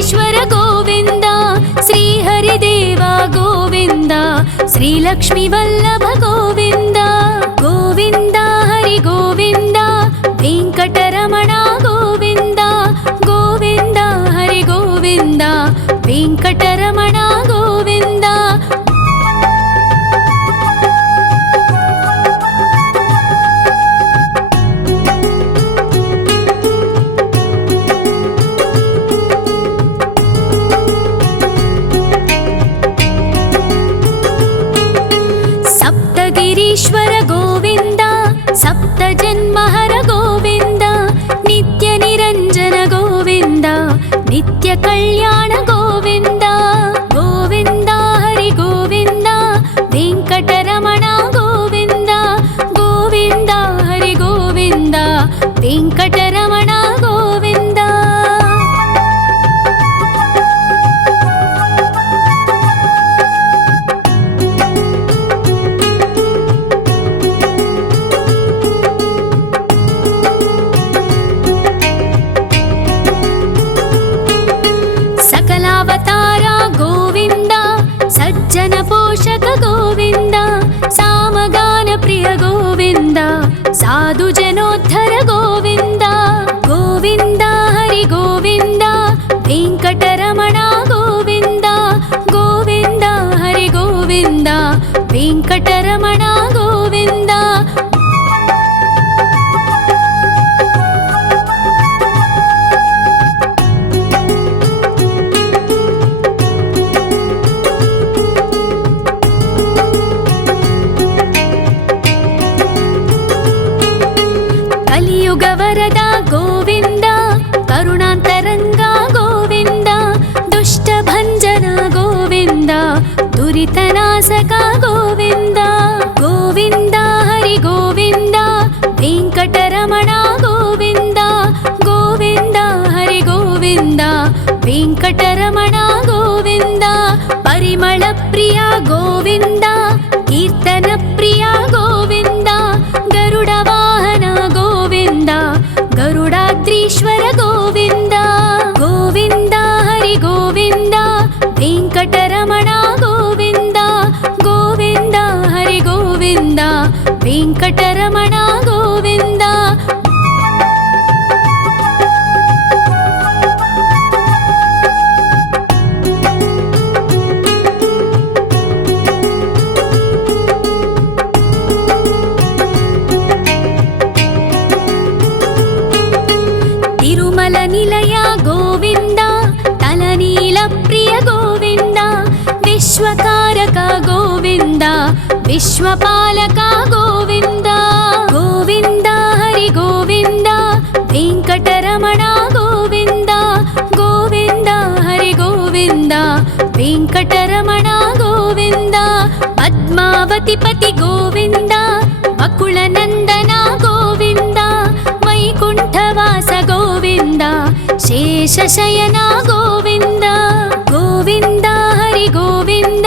వెంకటేశ్వర గోవింద, శ్రీహరిదేవ గోవింద, శ్రీలక్ష్మీ వల్లభ గోవింద. గోవింద హరి గోవింద, వెంకటరమణ గోవింద. గోవింద హరి గోవింద, వెంకటరమణ గోవింద. సప్తగిరీశ్వర గోవింద, సప్త జన్మహర గోవింద, నిత్య నిరంజన గోవింద, నిత్య కళ్యాణ గోవింద. గోవింద హరి గోవింద, వెంకటరమణ గోవింద. గోవింద హరి గోవింద, వెంకటరమణ గోవింద. సకలావతార గోవింద, సజ్జన పోషక గోవింద, సామగాన ప్రియ గోవింద, సాధు జనోద్ధర గోవింద. గోవింద హరి గోవింద, వెంకటరమణ గోవింద. గోవింద హరి గోవింద, వెంకటరమణ గోవింద. కలియుగ వరద గోవింద, కరుణాంతరంగ గోవింద, దుష్ట భంజన గోవింద, దురితనాశక గోవింద. గోవింద హరి గోవింద, వెంకటరమణ గోవింద. గోవింద హరి గోవింద, వెంకటరమణ గోవింద. పరిమళ ప్రియ గోవింద, కీర్తన ప్రియ గోవింద, గరుడ వాహన గోవింద, గరుడాద్రీశ్వర గోవింద. గోవింద హరి గోవింద, వెంకటరమణ గోవింద. గోవింద హరి గోవింద, వెంకటరమణ గోవింద. తిరుమల నిలయ గోవింద, తలనీల ప్రియ గోవింద, విశ్వకారక గోవింద, విశ్వపాలక గోవింద. గోవింద హరి గోవింద, వెంకటరమణ గోవింద. గోవింద హరి గోవింద, వెంకటరమణ గోవింద. పద్మావతి పతి గోవింద, అకుల నందన గోవింద, వైకుంఠవాస గోవింద, శేషశయన గోవింద. గోవింద హరి గోవింద,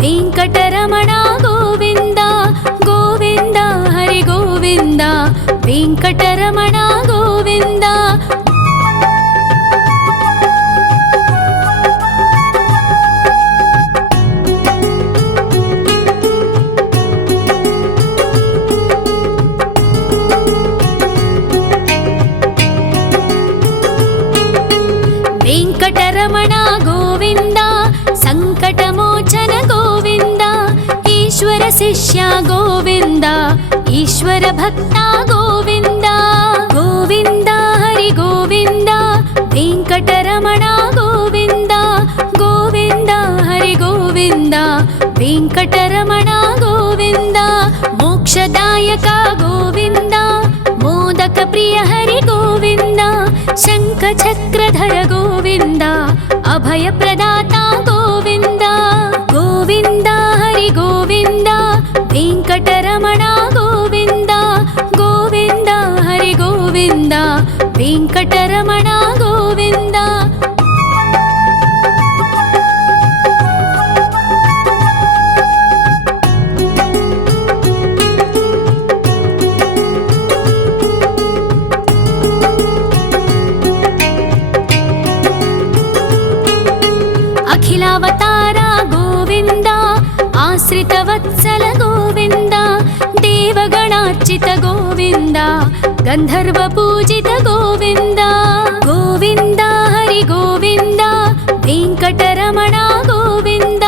వెంకటరమణ గోవింద. గోవింద హరి గోవింద, వెంకటరమణ గోవింద. వెంకటరమణ గోవింద, సంకటమోచన గోవింద, ఈశ్వర శిష్య గోవింద, ఈశ్వర భక్త గోవింద. గోవింద హరి గోవింద, వెంకటరమణ గోవింద. గోవింద హరి గోవింద, వెంకటరమణ గోవింద. మోక్షదాయక గోవింద, మోదక ప్రియ హరి గోవింద, శంఖ చక్రధర గోవింద, అభయ ప్రదాత గోవింద. గోవింద హరి గోవింద, వెంకటరమణ గోవింద. గోవింద హరి గోవింద, వెంకటరమణ గోవింద. आश्रितवत्सल गोविन्द देवगणार्चित गोविन्द गन्धर्वपूजित गोविन्द गोविन्द हरि गोविन्द वेङ्कटरमण गोविन्द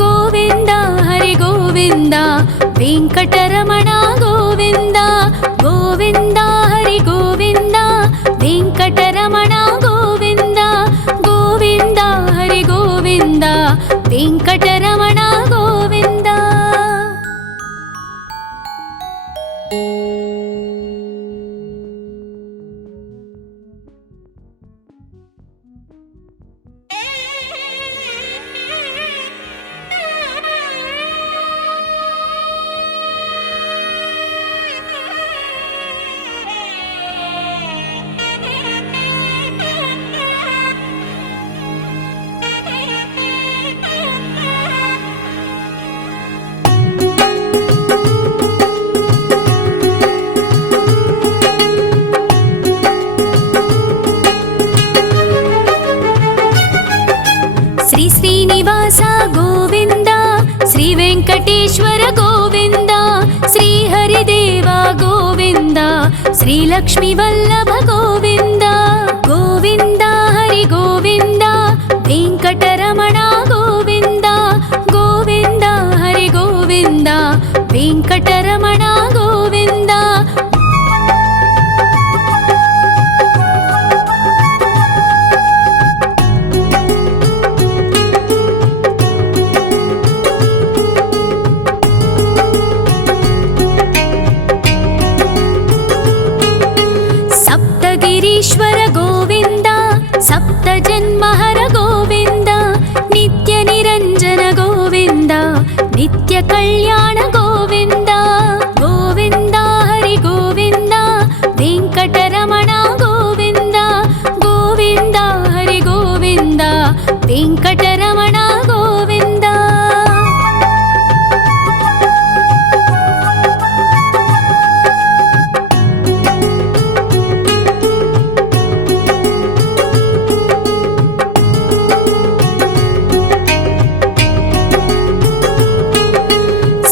गोविन्द हरि गोविन्द वेङ्कटरमण गोविन्द गोविन्द हरि गोविन्द वेङ्कटरमण गोविन्द गोविन्द हरि गोविन्द वेङ्कटरमण गोविन्द। श्रीनिवास गोविन्द श्री वेङ्कटेश्वर गोविन्द श्री हरिदेव गोविन्द श्री लक्ष्मीवल्लभ गोविन्द गोविन्द हरि गोविन्द वेङ्कटरमण गोविन्द गोविन्द हरि गोविन्द वेङ्कटरमण गोविन्द। गिरीश्वर गोविन्द सप्तजन्महर गोविन्द नित्यनिरञ्जन गोविन्द नित्यकल्याण गोविन्द गोविन्द हरि गोविन्द वेङ्कटरमण गोविन्द गोविन्द हरि गोविन्द वेङ्कटरमण गोविन्द।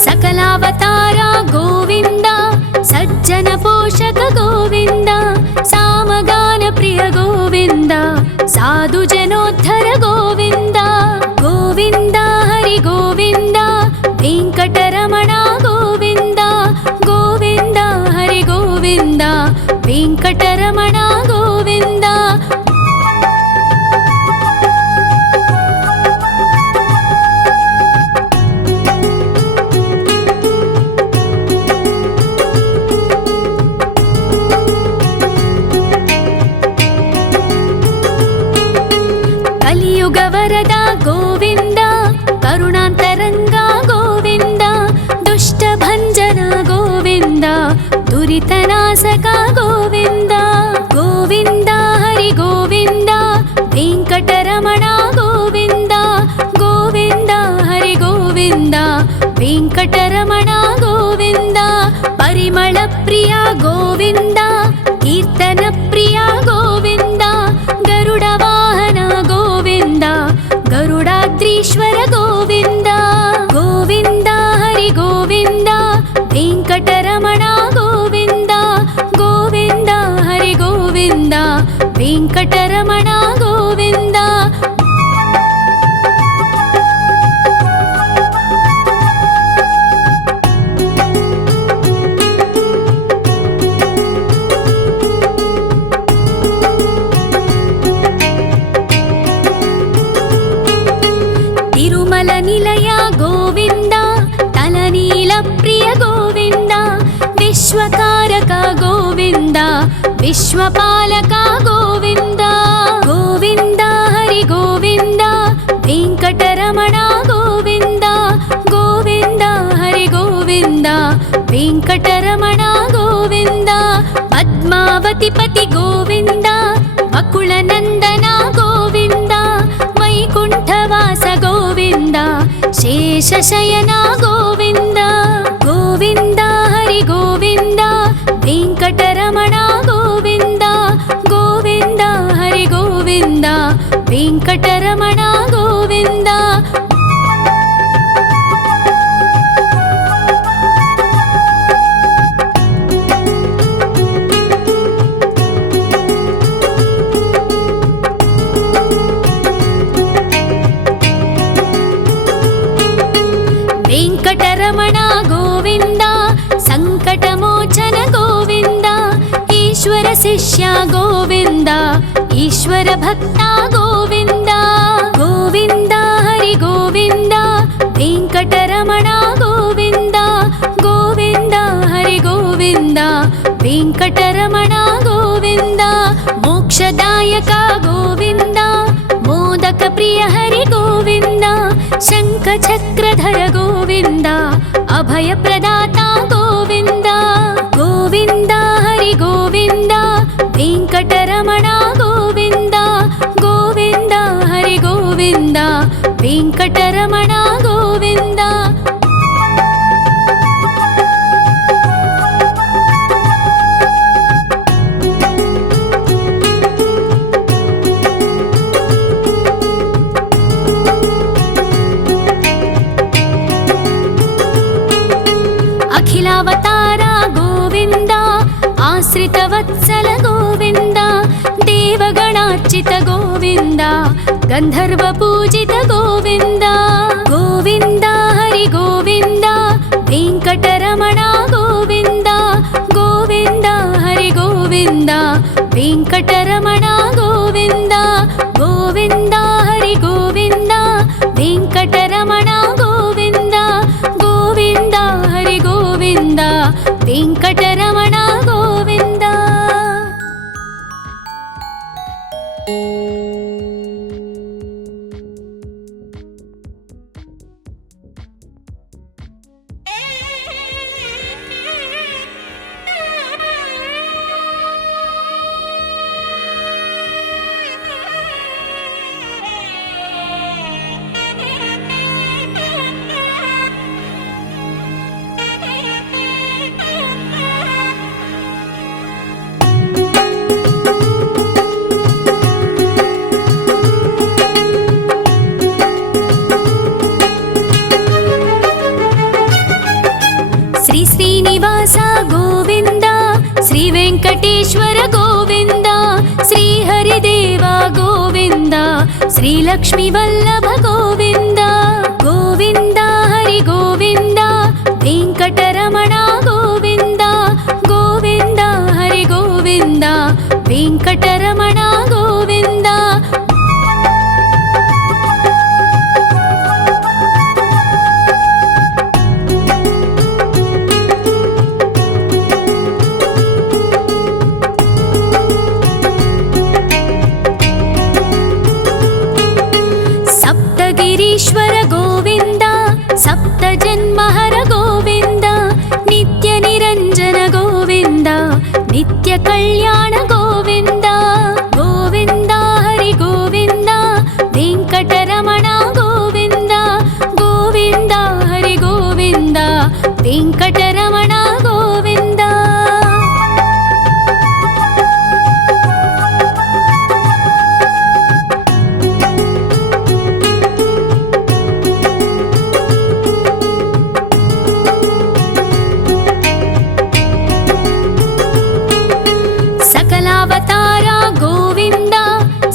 सकलावतार गोविन्द सज्जन पोषक गोविन्द सामगान प्रिय गोविन्द साधु जनोद्धर गोविन्द गोविन्द हरि गोविन्द वेङ्कटरमण गोविन्द गोविन्द हरि गोविन्द वेङ्कटरमण गोविन्द। कलियुगवरद गोविन्द करुणान्तरङ्ग गोविन्द दुष्टभञ्जन गोविन्द दुरितनाशक गोविन्द गोविन्द हरि गोविन्द वेङ्कटरमण गोविन्द गोविन्द हरि गोविन्द वेङ्कटरमण गोविन्द। परिमल प्रिय गोविन्द कीर्तन प्रिय गोविन्द गरुड वाहन गोविन्द गरुडाद्रीश्वर गोविन्द गोविन्द हरि गोविन्द वेङ्कटरमण गोविन्द गोविन्द हरि गोविन्द वेङ्कटरमण गोविन्द। तिरुमल निलय गोविन्द तलनील प्रिय गोविन्द विश्वकारक गोविन्द विश्वपालक गोविन्द गोविन्द हरि गोविन्द वेङ्कटरमण गोविन्द गोविन्द हरि गोविन्द वेङ्कटरमण गोविन्द। पद्मावति पति गोविन्द वकुलनन्दन गोविन्द वैकुण्ठवास गोविन्द शेषशयन गोविन्द गोविन्द हरि गोविन्द वेङ्कटरमण गोविन्द गोविन्द हरि गोविन्द वेङ्कटरमण गोविन्द। వెంకటరమణ గోవింద సంకటమోచన గోవింద ఈశ్వర శిష్య గోవింద ఈశ్వర భక్త గోవింద గోవింద హరి గోవింద వెంకటరమణ గోవింద గోవింద హరి గోవింద వెంకటరమణ గోవింద మోక్షదాయక గోవింద మోదక ప్రియ హరి గోవింద శంఖ చక్రధర గోవింద అభయ ప్రదాత గోవింద గోవింద హరి గోవింద వెంకటరమణ గోవింద గోవింద హరి గోవింద వెంకటరమణ గోవింద అఖిలావతార గోవింద ఆశ్రితవత్సల గోవింద దేవగణార్చిత గోవింద గంధర్వ పూజిత గోవింద గోవింద హరి గోవింద వెంకటరమణ గోవింద గోవింద హరి గోవింద వెంకటరమణ గోవింద గోవింద హరి గోవింద వెంకటరమణ గోవింద గోవింద హరి గోవింద వెంకటరమణ గోవింద శ్రీ శ్రీనివాస గోవింద శ్రీ వెంకటేశ్వర గోవింద శ్రీ హరిదేవ గోవింద శ్రీ లక్ష్మీ వల్లభ గోవింద గోవింద హరి గోవింద వెంకటరమణ గోవింద గోవింద హరి గోవింద వెంకటరమణ గోవింద సప్తగిరీశ్వర గోవింద సప్త జన్మహర గోవింద నిత్య నిరంజన గోవింద నిత్య కళ్యాణ గోవింద గోవింద హరి గోవింద వెంకటరమణ గోవింద గోవింద హరి గోవింద వెంకటరమణ గోవింద సకలావతార గోవింద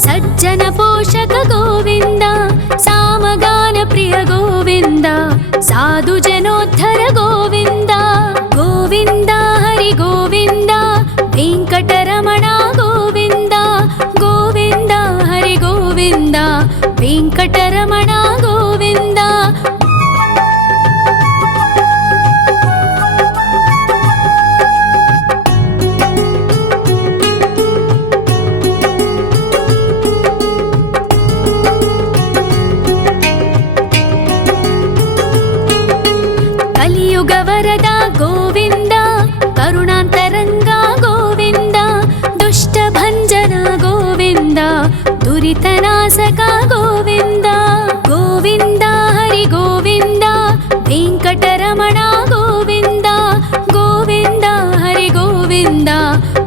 సజ్జన పోషక గోవింద సామగాన ప్రియ గోవింద సాధు జనోద్ధర గోవింద గోవింద హరి గోవింద వెంకటరమణ గోవింద గోవింద హరి గోవింద వెంకటరమణ గోవింద కలియుగ వరద గోవింద కరుణాంతరంగ గోవింద దుష్ట భంజన గోవింద దురితనాశక గోవింద గోవింద హరి గోవింద వెంకటరమణ గోవింద గోవింద హరి గోవింద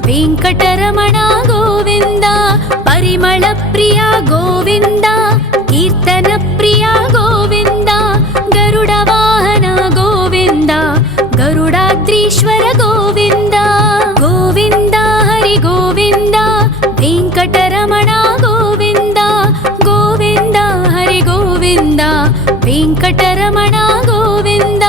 వెంకటరమణ గోవింద పరిమళ ప్రియ గోవింద కీర్తన ప్రియ గోవింద గరుడ వాహన గోవింద గరుడాద్రీశ్వర గోవింద గోవింద హరి గోవింద వెంకటరమణ గోవింద గోవింద హరి గోవింద వెంకటరమణ గోవింద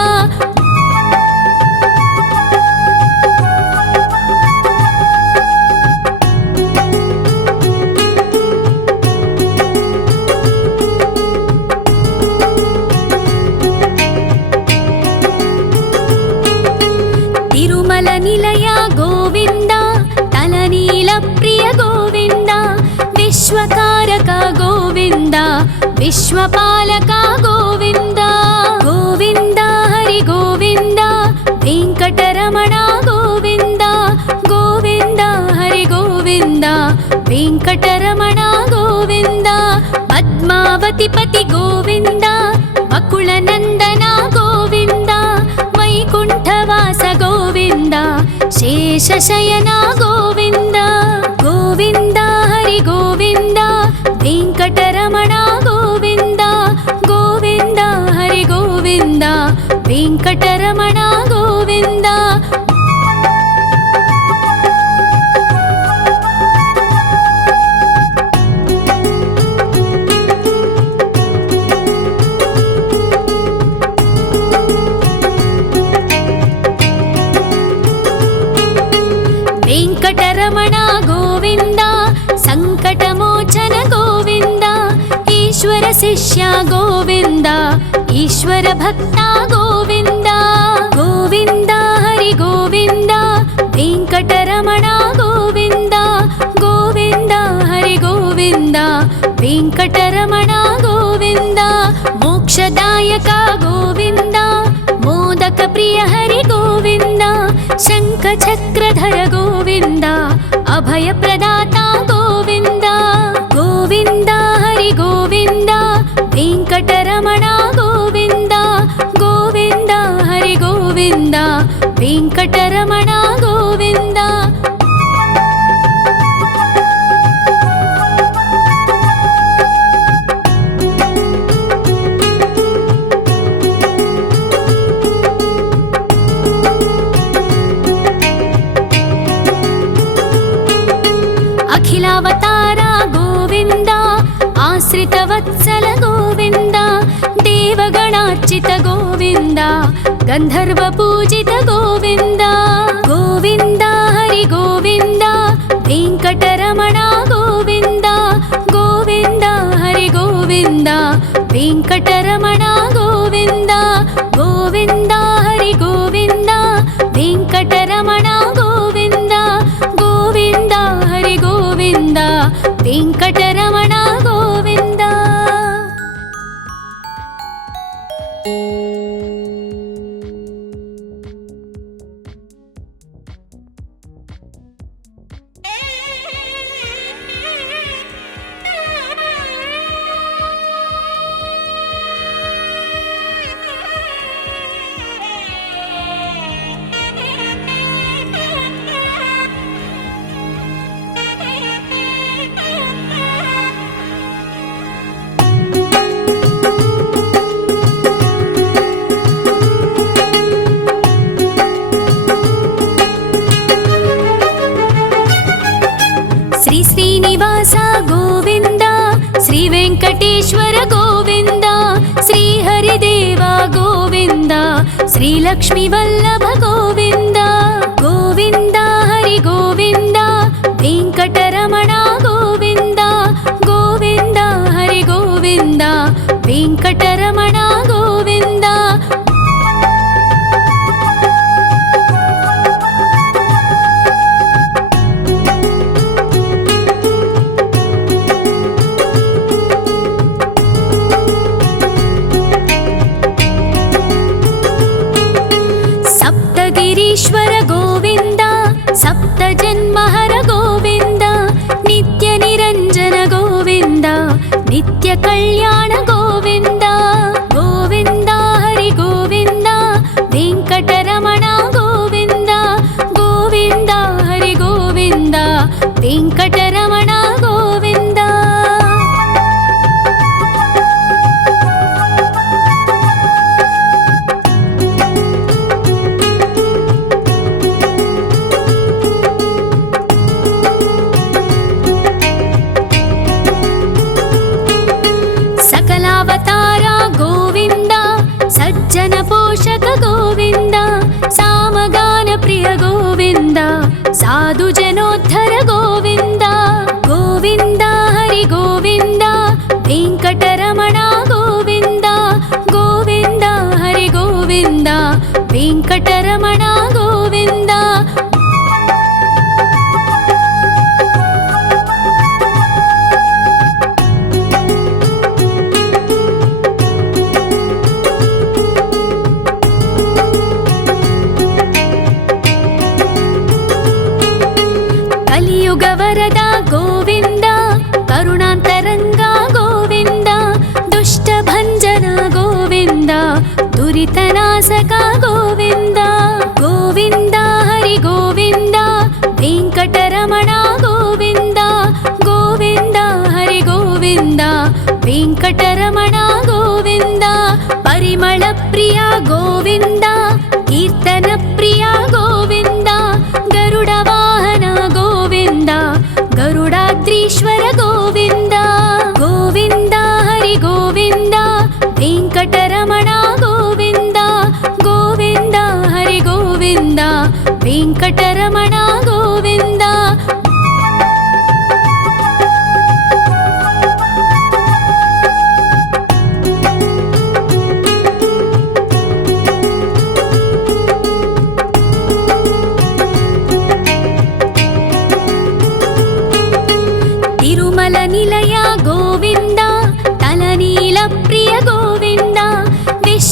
విశ్వపాలక గోవింద గోవింద హరి గోవింద వెంకటరమణ గోవింద గోవింద హరి గోవింద వెంకటరమణ గోవింద పద్మావతి పతి గోవింద బకుళ నందన గోవింద వైకుంఠవాస గోవింద శేషశయన గోవింద గోవింద హరి గోవింద వెంకటరమణ గోవింద గోవింద హరి గోవింద వెంకటరమణ గోవింద వెంకటరమణ గోవింద సంకటమోచన గోవింద ఈశ్వర శిష్య గోవింద ఈశ్వర భక్త గోవింద గోవింద హరి గోవింద వెంకటరమణ గోవింద గోవింద హరి గోవింద వెంకటరమణ గోవింద మోక్షదాయక గోవింద మోదక ప్రియ హరి గోవింద శంఖ చక్రధర గోవింద అభయ ప్రదాత గోవింద గోవింద హరి గోవింద వెంకటరమణ గోవింద గోవింద హరి గోవింద వెంకటరమణ గోవింద అఖిలావతార గోవింద ఆశ్రితవత్సల గోవింద దేవగణార్చిత గోవింద గంధర్వ పూజిత గోవింద గోవింద హరి గోవింద వెంకటరమణ గోవింద గోవింద హరి గోవింద వెంకటరమణ గోవింద గోవింద హరి గోవింద వెంకటరమణ గోవింద గోవింద హరి గోవింద వెంకటరమణ గోవింద శ్రీ శ్రీనివాస గోవింద శ్రీ వెంకటేశ్వర గోవింద శ్రీ హరిదేవ గోవింద శ్రీ లక్ష్మీ వల్లభ గోవింద గోవింద హరి గోవింద వెంకటరమణ గోవింద గోవింద హరి గోవింద వెంకటరమణ గోవింద సప్తగిరీశ్వర గోవింద సప్త జన్మహర గోవింద నిత్య నిరంజన గోవింద నిత్య కళ్యాణ గోవింద గోవింద హరి గోవింద వెంకటరమణ గోవింద గోవింద హరి గోవింద వెంకటరమణ గోవింద సకలావతార గోవింద సజ్జన పోషక గోవింద సామగాన ప్రియ గోవింద సాధు జనోద్ధర గోవింద గోవింద హరి గోవింద వెంకటరమణ గోవింద గోవింద హరి గోవింద వెంకటరమణ గోవింద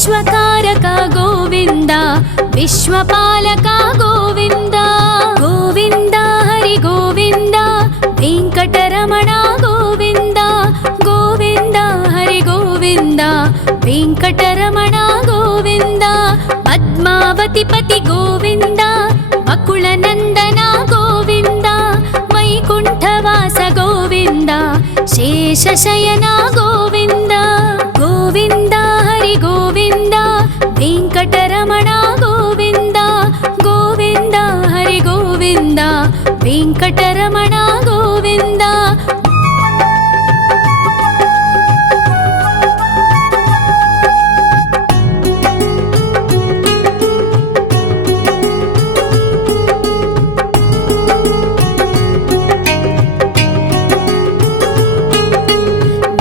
विश्वकारक गोविन्द विश्वपालक गोविन्द गोविन्द हरि गोविन्द वेङ्कटरमण गोविन्द गोविन्द हरि गोविन्द वेङ्कटरमण गोविन्द पद्मावतिपति गोविन्द वकुलनन्दन गोविन्द वैकुण्ठवास गोविन्द शेषशयन गोविन्द गोविन्द हरि गोविन्द वेङ्कटरमण गोविन्द गोविन्द हरि गोविन्द वेङ्कटरमण गोविन्द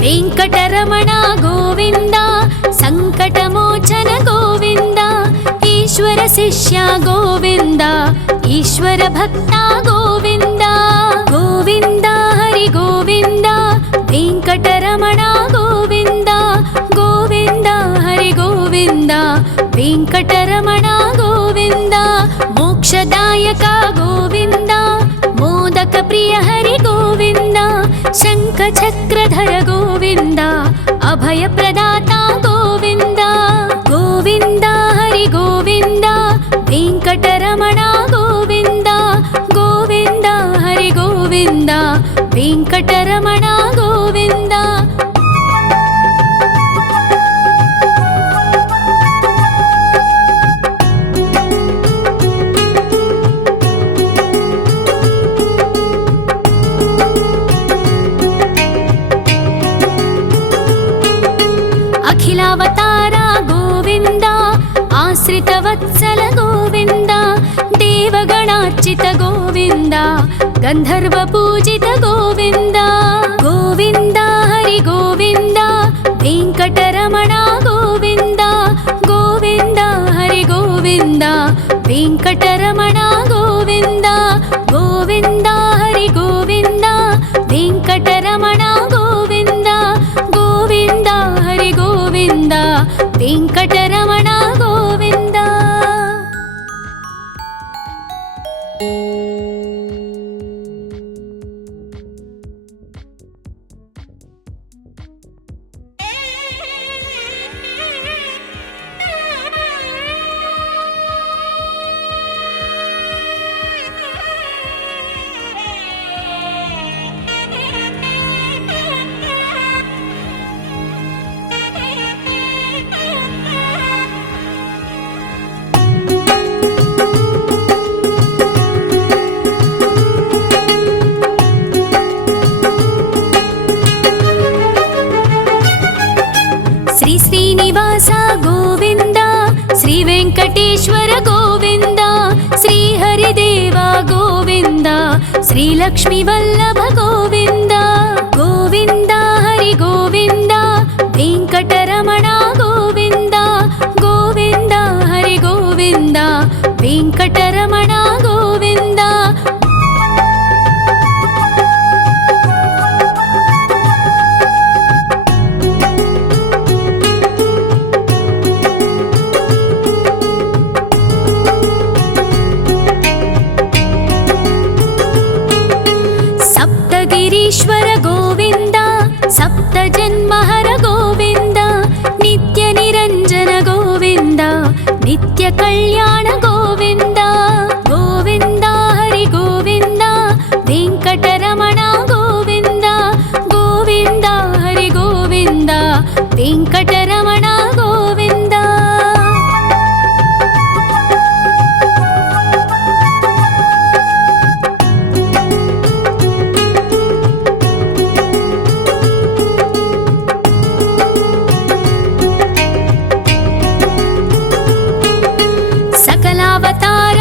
वेङ्कटरमण गोविन्द सङ्कटमोचन गोविन्द ईश्वर शिष्य गोविन्द ईश्वर भक्त गोविन्द गोविन्द हरि गोविन्द वेङ्कटरमण गोविन्द गोविन्द हरि गोविन्द वेङ्कटरमण गोविन्द मोक्षदायक गोविन्द मोदक प्रिय हरि गोविन्द शङ्खचक्रधर गोविन्द अभयप्रदाता गोविन्द गोविन्द हरि गोविन्द वेङ्कटरमण गोविन्द गोविन्द हरि गोविन्द वेङ्कटरमण गोविन्द अखिलावतार गोविन्द आश्रितवत्सल गोविन्द देवगणार्चित गोविन्द गन्धर्वपूजित गोविन्द गोविन्द हरि गोविन्द वेङ्कटरमण गोविन्द गोविन्द हरि गोविन्द वेङ्कटरमण गोविन्द गोविन्द हरि गोविन्द वेङ्कटरमण गोविन्द गोविन्द हरि गोविन्द वेङ्कटरमण गोविन्द श्री श्रीनिवास गोविन्द श्री वेङ्कटेश्वर गोविन्द श्री हरिदेव गोविन्द श्री लक्ष्मीवल्लभ गोविन्द गोविन्द हरि गोविन्द वेङ्कटरमण गोविन्द गोविन्द हरि गोविन्द वेङ्कटरमण गोविन्द सप्तगिरीश्वर गोविन्द सप्तजन्महर गोविन्द नित्यनिरञ्जन गोविन्द नित्यकल्याण गोविन्द गोविन्द हरि गोविन्द वेङ्कटरमण गोविन्द गोविन्द हरि गोविन्द वेङ्कटरमण गोविन्द सकलावतार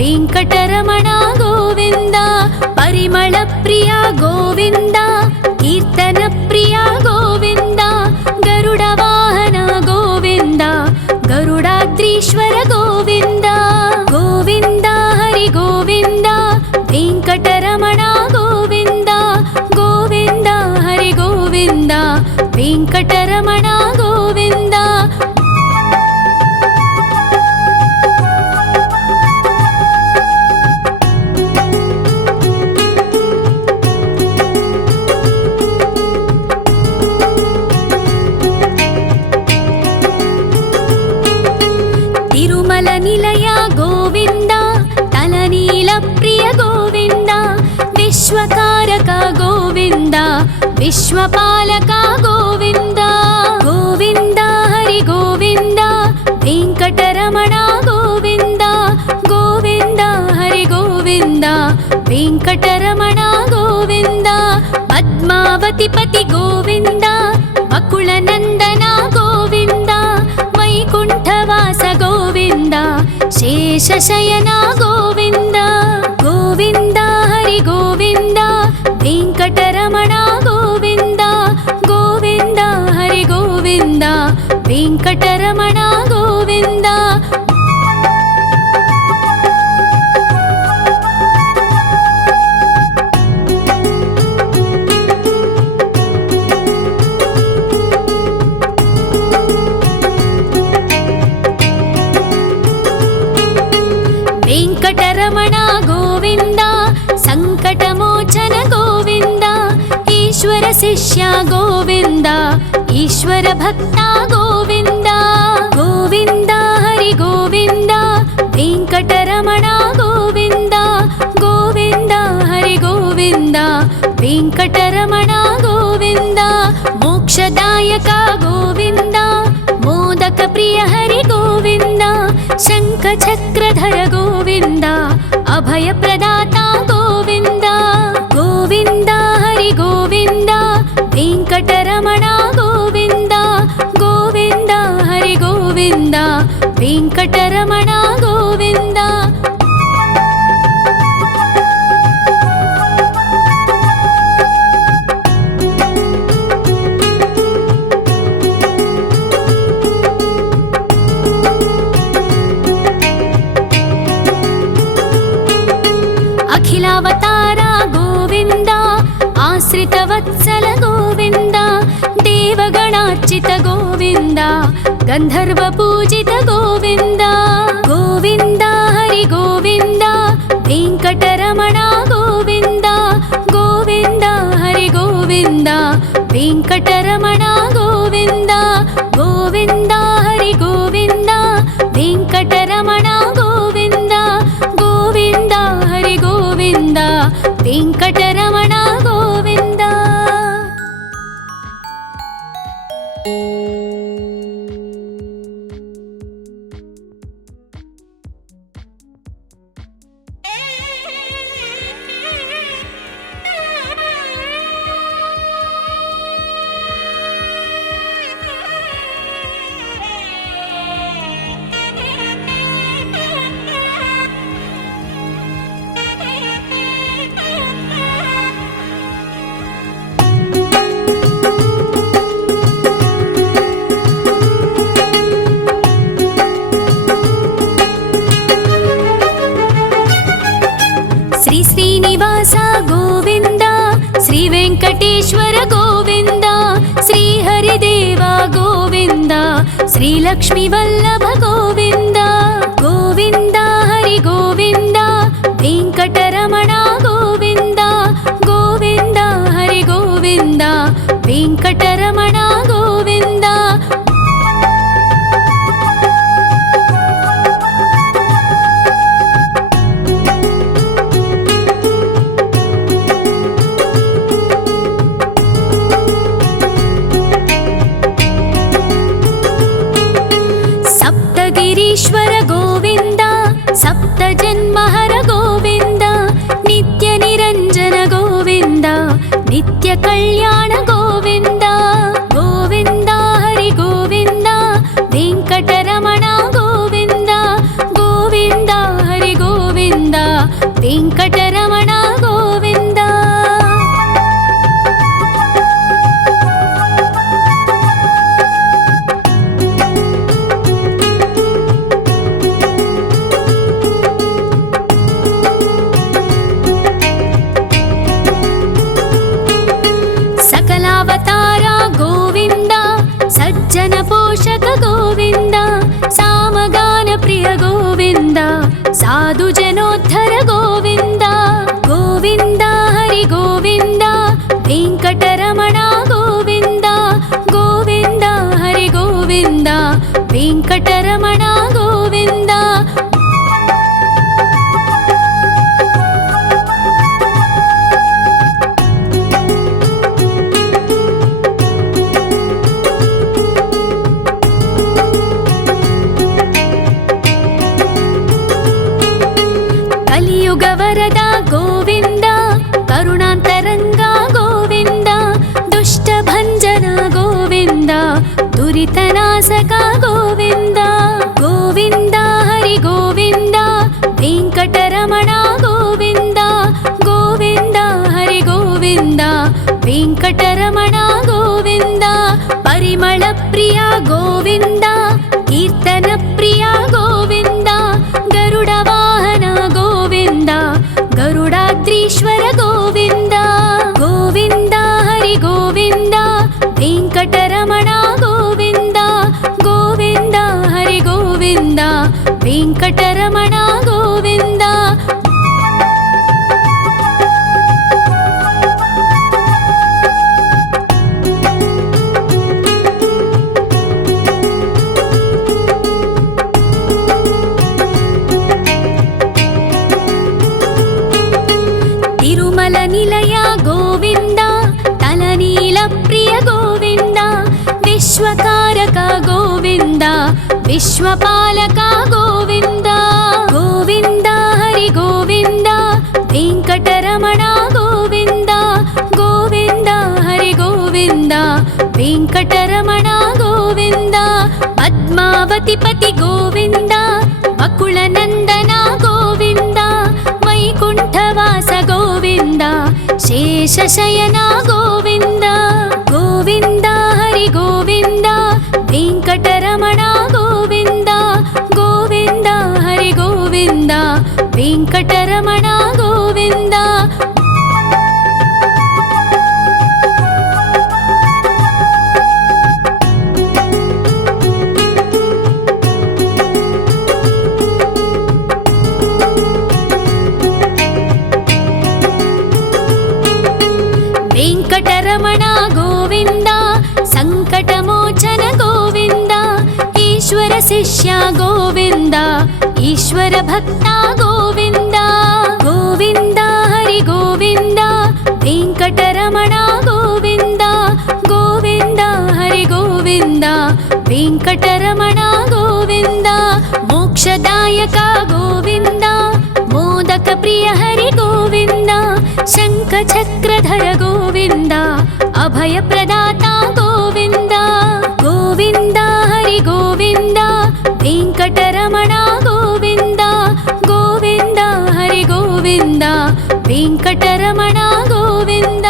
ವೆಂಕಟರಮಣ ಗೋವಿಂದ. ಪರಿಮಳ ಪ್ರಿಯ ಗೋವಿಂದ, ಕೀರ್ತನ ಪ್ರಿಯ ಗೋವಿಂದ. ಗರುಡ ವಾಹನ ಗೋವಿಂದ, ಗರುಡಾದ್ರೀಶ್ವರ ಗೋವಿಂದ. ಗೋವಿಂದ ಹರಿ ಗೋವಿಂದ, ವೆಂಕಟರಮಣ ಗೋವಿಂದ. ಗೋವಿಂದ ಹರಿ ಗೋವಿಂದ, ವೆಂಕಟರಮಣ ಗೋವಿಂದ. ತಿರುಮಲ ನಿಲಯ ಗೋವಿಂದ, ತಲನೀಲ ಪ್ರಿಯ ಗೋವಿಂದ. ವಿಶ್ವಕಾರಕ ಗೋವಿಂದ, ವಿಶ್ವಪಾಲಕ ಗೋವಿಂದ. ಗೋವಿಂದ ಹರಿ ಗೋವಿಂದ, ವೆಂಕಟರಮಣ ಗೋವಿಂದ. ಗೋವಿಂದ ಹರಿ ಗೋವಿಂದ, ವೆಂಕಟರಮಣ ಗೋವಿಂದ. ಪದ್ಮಾವತಿ ಪತಿ ಗೋವಿಂದ, ಅಕುಳ ನಂದನ ಗೋವಿಂದ. ವೈಕುಂಠವಾಸ ಗೋವಿಂದ, ಶೇಷಶಯನ ಗೋವಿಂದ. ಗೋವಿಂದ ಹರಿ ಗೋವಿಂದ, ವೆಂಕಟರಮಣ ಗೋವಿಂದ. ಗೋವಿಂದ ಹರಿ ಗೋವಿಂದ, ವೆಂಕಟರಮಣ ಗೋವಿಂದ. ವೆಂಕಟರಮಣ ಗೋವಿಂದ, ಸಂಕಟಮೋಚನ ಗೋವಿಂದ. ಈಶ್ವರ ಶಿಷ್ಯ ಗೋವಿಂದ, ಈಶ್ವರ ಭಕ್ತ ಗೋವಿಂದ. ಗೋವಿಂದ ಹರಿ ಗೋವಿಂದ, ವೆಂಕಟರಮಣ ಗೋವಿಂದ. ಗೋವಿಂದ ಹರಿ ಗೋವಿಂದ, ವೆಂಕಟರಮಣ ಗೋವಿಂದ. ಮೋಕ್ಷದಾಯಕ ಗೋವಿಂದ, ಮೋದಕ ಪ್ರಿಯ ಹರಿ ಗೋವಿಂದ. ಶಂಖ ಚಕ್ರಧರ ಗೋವಿಂದ, ಅಭಯ ಪ್ರದಾತ ಗೋವಿಂದ. ಗೋವಿಂದ ಹರಿ ಗೋವಿಂದ, ವೆಂಕಟರಮಣ ಗೋವಿಂದ. ಗೋವಿಂದ ಹರಿ ಗೋವಿಂದ, ವೆಂಕಟರಮಣ ಗೋವಿಂದ. ಅಖಿಲಾವತಾರ ಗೋವಿಂದ, ಆಶ್ರಿತ ವತ್ಸಲ ಗೋವಿಂದ. ದೇವಗಣಾರ್ಚಿತ ಗೋವಿಂದ, ಗಂಧರ್ವ ಪೂಜಿತ ಗೋವಿಂದ. ಗೋವಿಂದ ಹರಿ ಗೋವಿಂದ, ವೆಂಕಟರಮಣ ಗೋವಿಂದ. ಗೋವಿಂದ ಹರಿ ಗೋವಿಂದ, ವೆಂಕಟರಮಣ ಗೋವಿಂದ. ಗೋವಿಂದ ಹರಿ ಗೋವಿಂದ, ವೆಂಕಟರಮಣ ಗೋವಿಂದ. ಗೋವಿಂದ ಹರಿ ಗೋವಿಂದ, ವೆಂಕಟರಮಣ ಗೋವಿಂದ. ಶ್ರೀ ಶ್ರೀನಿವಾಸ ಗೋವಿಂದ, ಶ್ರೀ ವೆಂಕಟೇಶ್ವರ ಗೋವಿಂದ. ಶ್ರೀ ಹರಿದೇವ ಗೋವಿಂದ, ಶ್ರೀ ಲಕ್ಷ್ಮೀ ವಲ್ಲಭ ಗೋವಿಂದ. ಗೋವಿಂದ ಹರಿ ಗೋವಿಂದ, ವೆಂಕಟರಮಣ ಗೋವಿಂದ. ಗೋವಿಂದ ಹರಿ ಗೋವಿಂದ, ವೆಂಕಟರಮಣ ಗೋವಿಂದ. కలియుగ వరద గోవింద, కరుణాంతరంగ గోవింద, దుష్ట భంజన గోవింద, దురితనాశక గోవింద. గోవింద హరి గోవింద, వెంకటరమణ గోవింద, గోవింద హరి గోవింద, వెంకటరమణ గోవింద. పరిమళ ప్రియ గోవింద, కీర్తన ప్రియ గోవింద, గరుడ వాహన గోవింద, గరుడాద్రీశ్వర గోవింద. గోవింద హరి గోవింద, వెంకటరమణ గోవింద, గోవింద హరి గోవింద, వెంకటరమణ గోవింద. తిరుమల నిలయ గోవింద, తలనీల ప్రియ గోవింద, విశ్వకారక గోవింద, విశ్వపాలక గోవింద. గోవింద హరి గోవింద, వెంకటరమణ గోవింద, గోవింద హరి గోవింద, వెంకటరమణ గోవింద. పద్మావతి పతి గోవింద, అకుల నందన గోవింద, వైకుంఠవాస గోవింద, శేషశయన గోవింద. గోవింద హరి గోవింద, వెంకటరమణ గోవింద, గోవింద హరి గోవింద, వెంకటరమణ గోవింద. వెంకటరమణ గోవింద, సంకటమోచన గోవింద, ఈశ్వర శిష్య గోవింద, ఈశ్వర భక్త గోవింద. గోవింద హరి గోవింద, వెంకటరమణ గోవింద, గోవింద హరి గోవింద, వెంకటరమణ గోవింద. మోక్షదాయక గోవింద, మోదక ప్రియ హరి గోవింద, శంఖ చక్రధర గోవింద, అభయ ప్రదాత గోవింద. గోవింద హరి గోవింద, వెంకటరమణ గోవింద, గోవింద హరి గోవింద, వెంకటరమణ గోవింద.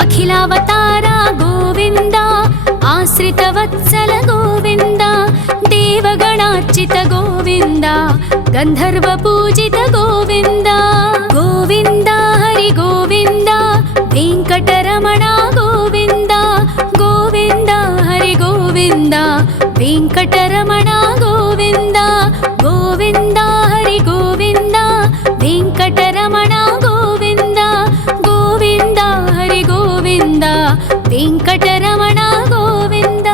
అఖిలావతార గోవింద, ఆశ్రిత వత్సల గోవింద, దేవగణార్చిత గోవింద, గంధర్వ పూజిత గోవింద. గోవింద హరి గోవింద, వెంకటరమణ గోవింద, గోవింద హరి గోవింద, వెంకటరమణ గోవింద. గోవింద హరి గోవింద, వెంకటరమణ గోవింద, గోవింద హరి గోవింద, వెంకటరమణ గోవింద.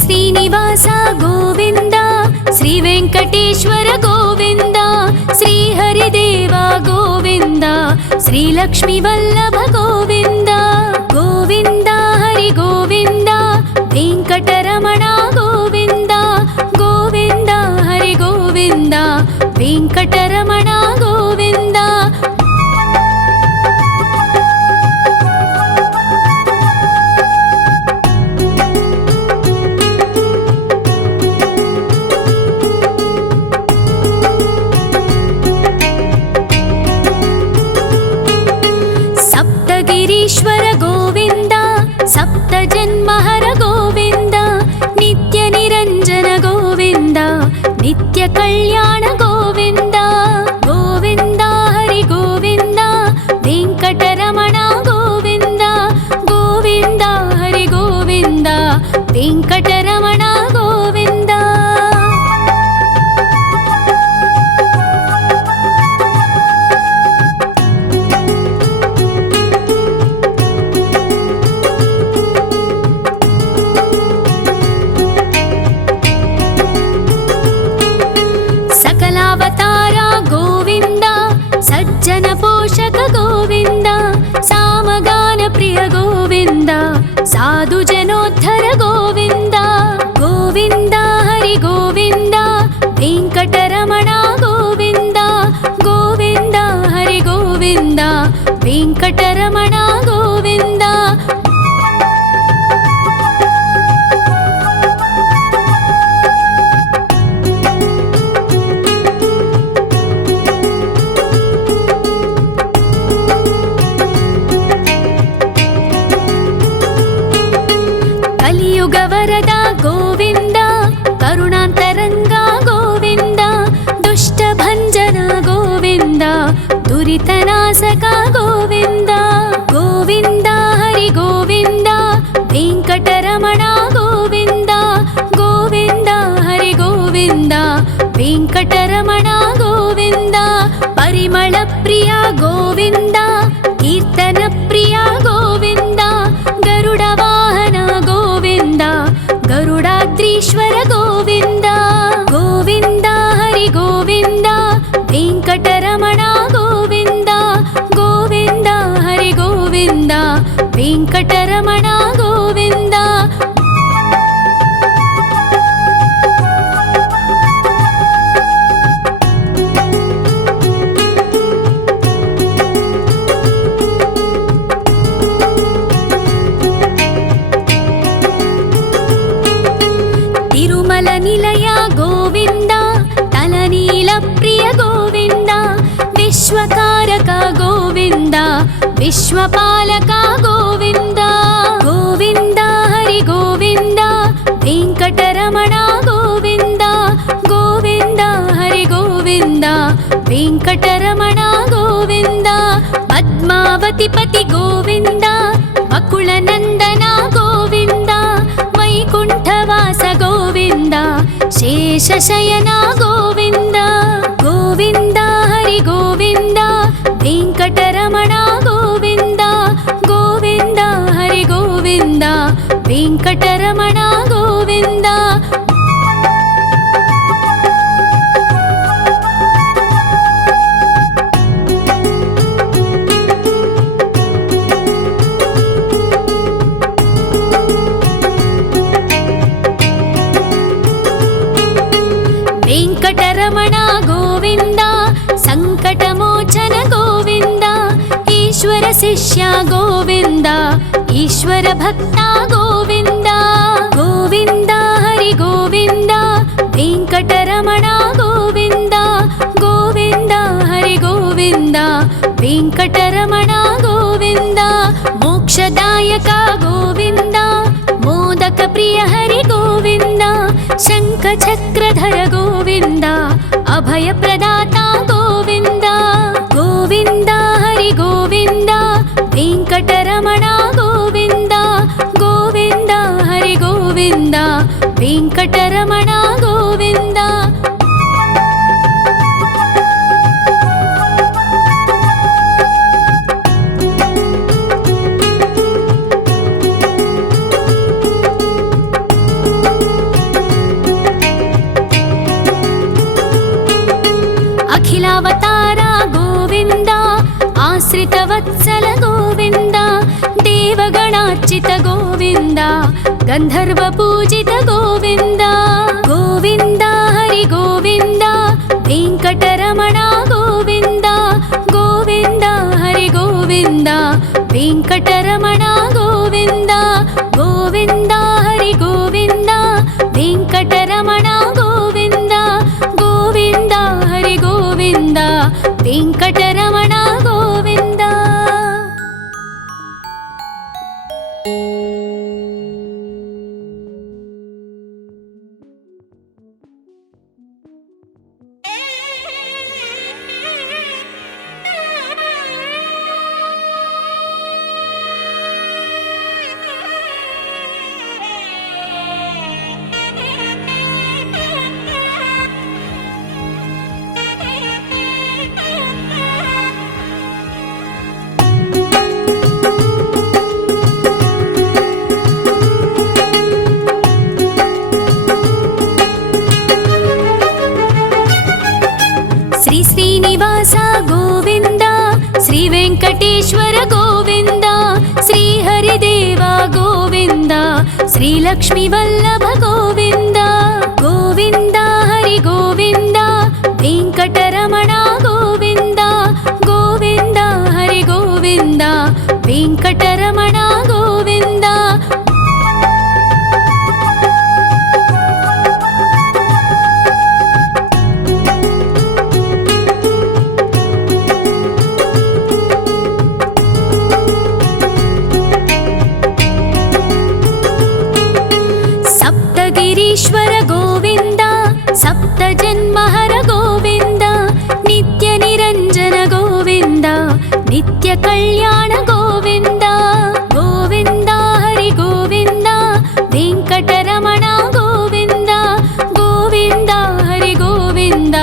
శ్రీనివాస గోవింద, శ్రీ వెంకటేశ్వర గోవింద, శ్రీ హరిదేవ గోవింద, శ్రీ లక్ష్మీ వల్లభ గోవింద. గోవింద హరి గోవింద, వెంకటరమణ గోవింద, గోవింద హరి గోవింద, వెంకటరమణ గోవింద. कल्याण गोविन्द गोविन्द हरि गोविन्द वेङ्कटरमण गोविन्द गोविन्द हरि गोविन्द वेङ्कटरमण गोविन्द। सकलावतार गोविन्द सज्जन पोषक गोविन्द सामगान प्रिय गोविन्द साधु जनोद्धर गोविन्द गोविन्द हरि गोविन्द वेङ्कटरमण गोविन्द गोविन्द हरि गोविन्द वेङ्कटरमण गोविन्द। कलियुग वरद गोविन्द करुणान्तरङ्ग गोविन्द दुष्टभञ्जन गोविन्द दुरितनाशक गोविन्द गोविन्द हरि गोविन्द वेङ्कटरमण गोविन्द गोविन्द हरि गोविन्द वेङ्कटरमण गोविन्द। परिमल प्रिय गोविन्द कीर्तन प्रिय गोविन्द गरुड वाहन गोविन्द गरुडाद्रीश्वर गोविन्द गोविन्द हरि गोविन्द वेङ्कटरमण गोविन्द गोविन्द हरि गोविन्द वेङ्कटरमण गोविन्द। तिरुमल निलय गोविन्द तलनील प्रिय गोविन्द विश्वकारक गोविन्द विश्वपालक गोविन्द गोविन्द हरि गोविन्द वेङ्कटरमण गोविन्द गोविन्द हरि गोविन्द वेङ्कटरमण गोविन्द। पद्मावति पति गोविन्द बकुलनन्दन गोविन्द वैकुण्ठवास गोविन्द शेषशयन गोविन्द गोविन्द हरि गोविन्द वेङ्कटरमण गोविन्द गोविन्द हरि गोविन्द वेङ्कटरमण गोविन्द। वेङ्कटरमण गोविन्द सङ्कटमोचन गोविन्द ईश्वर शिष्य गोविन्द ईश्वर भक्त गोविन्द गोविन्द हरि गोविन्द वेङ्कटरमण गोविन्द गोविन्द हरि गोविन्द वेङ्कटरमण गोविन्द। मोक्षदायक गोविन्द मोदक प्रिय हरि गोविन्द शङ्खचक्रधर गोविन्द अभयप्रदाता गोविन्द गोविन्द हरि गोविन्द वेङ्कटरमण गोविन्द गोविन्द हरि गोविन्द वेङ्कटरमण गोविन्द। अखिलावतार गोविन्द आश्रितवत्सल गोविन्द देवगणार्चित गोविन्द गन्धर्वपूजित गोविन्द गोविन्द हरि गोविन्द वेङ्कटरमण गोविन्द गोविन्द हरि गोविन्द वेङ्कटरमण गोविन्द गोविन्द हरि गोविन्द वेङ्कटरमण गोविन्द गोविन्द हरि गोविन्द वेङ्कटरमण गोविन्द। శ్రీలక్ష్మి వల్లభ గోవింద గోవింద హరి గోవింద వెంకటరమణ గోవింద గోవింద హరి గోవింద వెంకటరమణ గోవింద సప్తగిరీశ్వర గోవింద సప్త జన్మహర గోవింద నిత్య నిరంజన గోవింద నిత్య కళ్యాణ గోవింద గోవింద హరి గోవింద వెంకటరమణ గోవింద గోవింద హరి గోవింద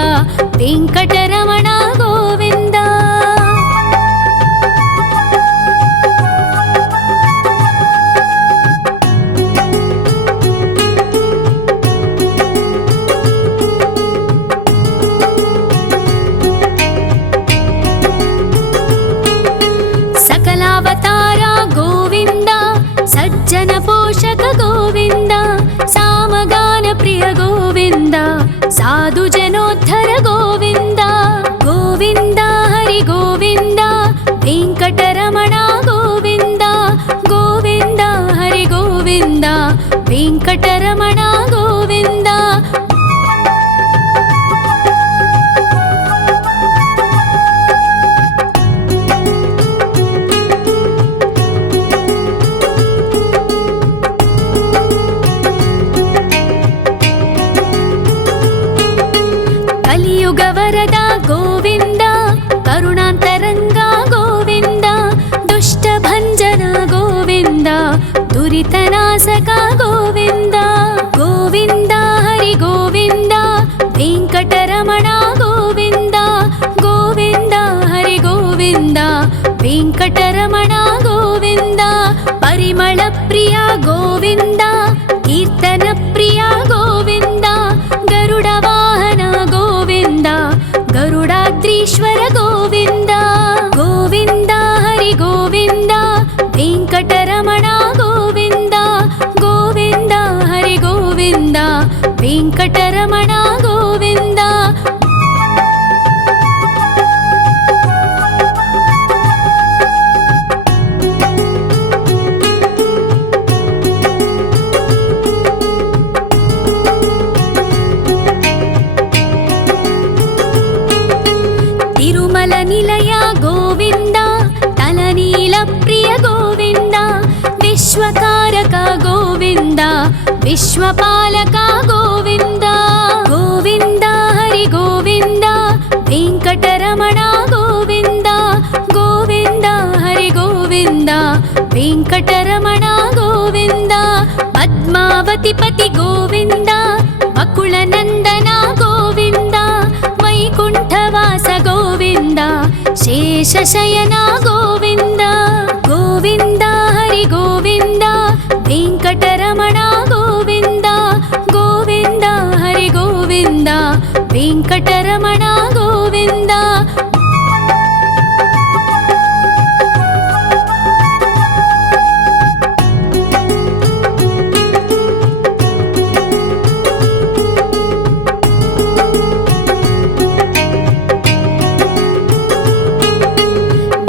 వెంకటరమణ గోవింద సకలావతార గోవింద సజ్జన పోషక గోవింద సామగాన ప్రియ గోవింద సాధు జనోద్ధర గోవింద గోవింద హరి గోవింద వెంకటరమణ గోవింద గోవింద హరి గోవింద వెంకటరమణ గోవింద కలియుగ వరద గోవింద కరుణాంతరంగ గోవింద దుష్ట భంజన గోవింద దురితనాశక గోవింద గోవింద హరి గోవింద వెంకటరమణ గోవింద గోవింద హరి గోవింద వెంకటరమణ గోవింద పరిమళ ప్రియ గోవింద కీర్తన ప్రియ గోవింద గరుడ వాహన గోవింద గరుడాద్రీశ్వర గోవింద గోవింద హరి గోవింద వెంకటరమణ గోవింద గోవింద హరి గోవింద వెంకటరమణ గోవింద తిరుమల నిలయ గోవింద తలనీల ప్రియ గోవింద విశ్వకారక గోవింద విశ్వపాలక గోవింద గోవింద హరి గోవింద వెంకటరమణ గోవింద గోవింద హరి గోవింద వెంకటరమణ గోవింద పద్మావతి పతి గోవింద బకుళ నందన గోవింద వైకుంఠవాస గోవింద శేషశయన గోవింద గోవింద హరి గోవింద వెంకటరమణ గోవింద గోవింద హరి గోవింద వెంకటరమణ గోవింద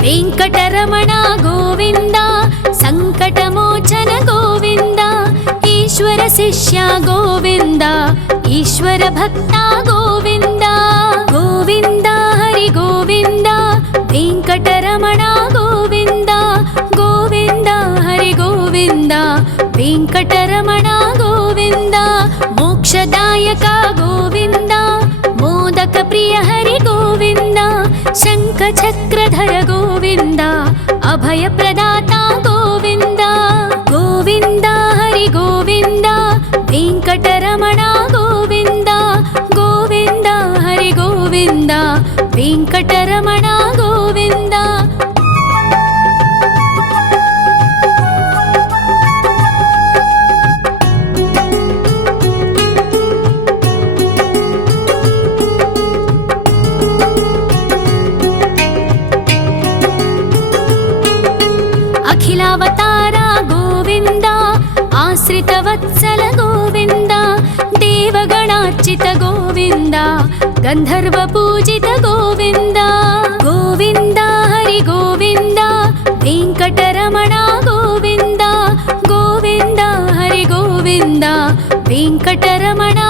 వెంకటరమణ గోవింద సంకటమోచన గోవింద ఈశ్వర శిష్య గోవింద ఈశ్వర భక్త గోవింద గోవింద హరి గోవింద వెంకటరమణ గోవింద గోవింద హరి గోవింద వెంకటరమణ గోవింద మోక్షదాయక గోవింద మోదక ప్రియ హరి గోవింద శంఖ చక్రధర గోవింద అభయ ప్రదాత గోవింద గోవింద హరి గోవింద వెంకటరమణ గోవింద గోవింద హరి గోవింద వెంకటరమణ గోవింద అఖిలావతార గోవింద आश्रितवत्सल गोविन्द देवगणार्चित गोविन्द गन्धर्वपूजित गोविन्द गोविन्द हरि गोविन्द वेङ्कटरमण गोविन्द गोविन्द हरि गोविन्द वेङ्कटरमण